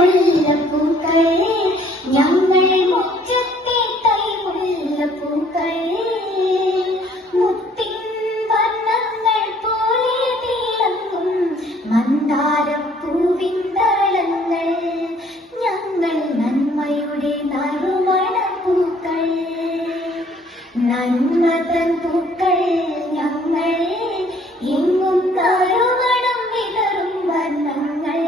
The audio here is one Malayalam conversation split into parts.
മുല്ലപ്പൂക്കൾ ഞങ്ങൾ മുറ്റത്തെ തൈമുല്ലപ്പൂക്കൾ മുത്തിൻ വർണ്ണങ്ങൾ പോലെ തിളങ്ങും മന്ദാരപ്പൂവിൻ ദളങ്ങൾ ഞങ്ങൾ നന്മയുടെ നറുമണപ്പൂക്കൾ നന്മതൻ പൂക്കൾ ഞങ്ങൾ എങ്ങും നറുമണം വിതറും വർണ്ണങ്ങൾ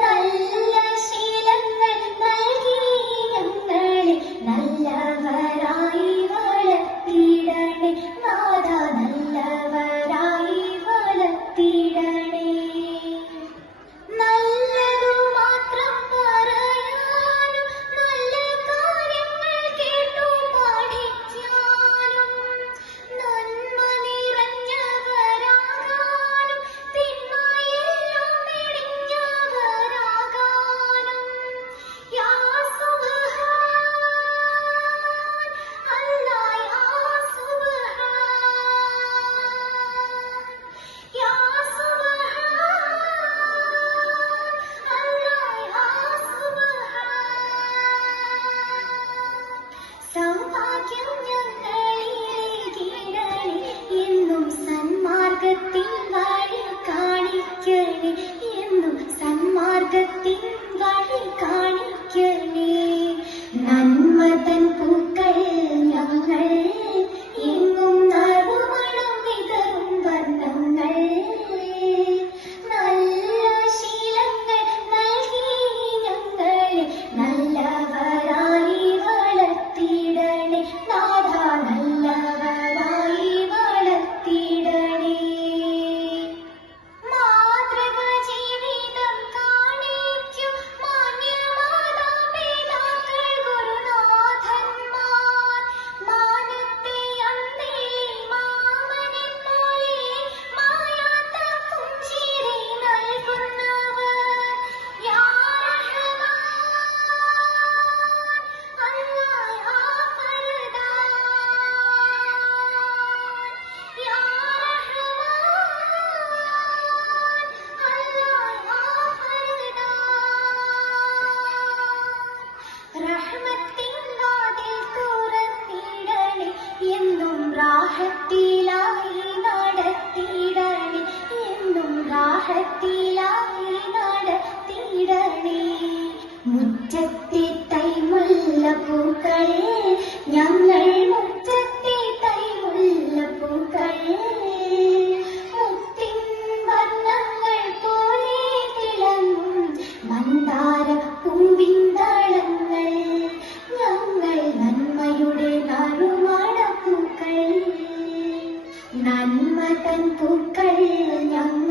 നല്ല ശീലങ്ങൾ നൽകി ഞങ്ങളെ നല്ലവരായി വളർത്തിയിടണേ നാഥ നല്ലവരായി വളർത്തിയിടണേ നല്ലതു മാത്രം പറയാനും നല്ല കാര്യങ്ങൾ കേട്ടു പഠിക്കാനും നന്മ നിറഞ്ഞവരാകാനും തിന്മയെല്ലാം വെടിഞ്ഞവരാകാനും യാ സുബ്ഹാൻ അല്ലാഹ് യാ സുബ്ഹാൻ സൗഭാഗ്യം ഞങ്ങളിലേകിടണേ എന്നും സന്മാർഗത്തിൻ വഴി കാണിക്കണേ എന്നും സന്മാർഗത്തിൻ വഴി കാണിക്കണേ നന്മതൻ പൂക്കൾ ഞങ്ങൾ എങ്ങും നറുമണം വിതറും വർണ്ണങ്ങൾ നല്ല ശീലങ്ങൾ നൽകി ഞങ്ങളെ നല്ലവരായി വളർത്തിയിടണേ നാഥ നല്ലവരായി വളർത്തിയിടണേ മാതൃക ജീവിതം കാണിക്കും മാന്യമാതാപിതാക്കൾ ഗുരുനാഥന്മാർ മാനത്തെ അന്തിലെ മാമനെ പോലെ മായാത്ത പുഞ്ചിരി നൽകുന്നവർ യാ റഹ്മാൻ അല്ലാഹ് യാ ഫർദാൻ യാ റഹ്മാൻ അല്ലാഹ് യാ ഫർദാൻ റഹ്മത്തിൻ വാതിൽ തുറന്നിടണേ എന്നും റാഹത്തിലായി നടത്തിയിടണേ എന്നും റാഹത്തിലായി നടത്തിയിടണേ മുറ്റത്തെ തൈമുല്ലപ്പൂക്കൾ ഞങ്ങൾ മുറ്റത്തെ തൈമുല്ലപ്പൂക്കൾ മുത്തിൻ വർണ്ണങ്ങൾ പോലെ തിളങ്ങും മന്ദാരപ്പൂവിൻ ദളങ്ങൾ ഞങ്ങൾ നന്മയുടെ നറുമണപ്പൂക്കൾ നന്മതൻ പൂക്കൾ ഞങ്ങൾ